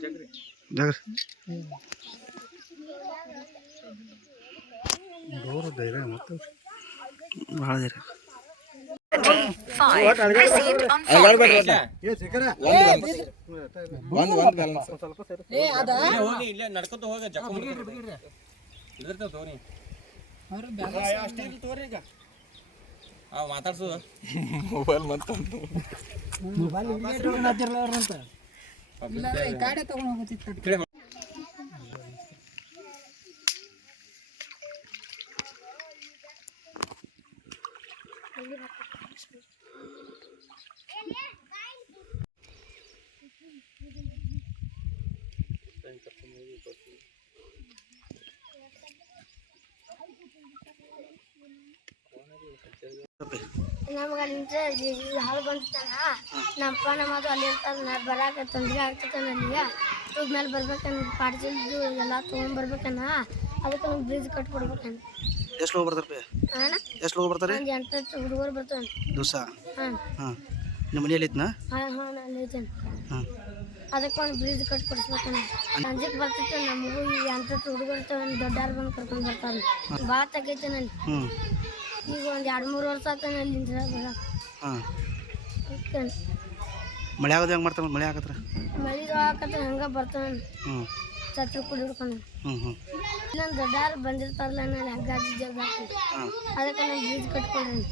ಜಗ್ರಿ ಭಾಳ ಧೈರ್ಯ ನಡ್ಕೊತ ಹೋಗ ಮಾತಾಡ್ಸು ಮೊಬೈಲ್ ನಮ್ಗೆ ಹಾಲು ಬಂತಾನ ನಮ್ಮಪ್ಪ ನಮ್ಮದು ಅಲ್ಲಿ ಇರ್ತಾರ ಬರಾಕ ತೊಂದರೆ ಆಗ್ತೈತೆ ನನಗೆ ಈಗ ಮೇಲೆ ಬರ್ಬೇಕನ್ನ ಪಾಡ್ಸಿದ್ದು ಎಲ್ಲ ತೊಗೊಂಡ್ಬರ್ಬೇಕನ್ನ ಅದಕ್ಕೆ ನಮ್ಗೆ ಬ್ರಿಡ್ಜ್ ಕಟ್ಕೊಡ್ಬೇಕನ್ನ ಎಷ್ಟು ಲೋಗ ಬರ್ತಾರೆ ಅಣ್ಣ ಎಷ್ಟು ಲೋಗ ಬರ್ತಾರೆ ಒಂದು 8 ಹುಡುಗರು ಬರ್ತಾವೆ ದಿವಸ ಹಾಂ ಹಾಂ ನಿಮ್ಮ ಮನೆಯಲ್ಲಿ ಐತನಾ ಹಾಂ ನಾನು ಐತೇನೆ ಹಾಂ ಅದಕ್ಕೆ ಒಂದು ಬ್ರಿಡ್ಜ್ ಕಟ್ಕೊಡ್ಸ್ಬೇಕನ್ನ ಸಂಜೆಗೆ ಬರ್ತೈತೆ ನಮಗೂ ಈಗ 8 ಹುಡುಗರು ಇರ್ತಾವೆ ದೊಡ್ಡವ್ರು ಬಂದು ಕರ್ಕೊಂಡು ಬರ್ತಾರೆ ಭಾಳ ತಗೈತೆ ನಾನು ಈಗ ಒಂದು 2-3 ವರ್ಷ ಆತ ಅಲ್ಲಿಂದ ಬರೋಕೆ ಹಾಂ ಮಳೆ ಆಗೋದು ಹೆಂಗೆ ಮಾಡ್ತಾರೆ ಮಳೆ ಆಗತ್ರ ಮಳೆ ಹಾಕತ್ರ ಹಂಗೆ ಬರ್ತಾನೆ ಛತ್ರ ಕುಡಿ ಹಿಡ್ಕೊಂಡು ಇನ್ನೊಂದು ದೊಡ್ಡವ್ರು ಬಂದಿರ್ತಾರಲ್ಲ ನಾನು ಹಗ್ಗ ಜಗ್ಗ ಅದಕ್ಕೆ ನಾನು ಬ್ರಿಡ್ಜ್ ಕಟ್ಕೊಂಡ್ರಿ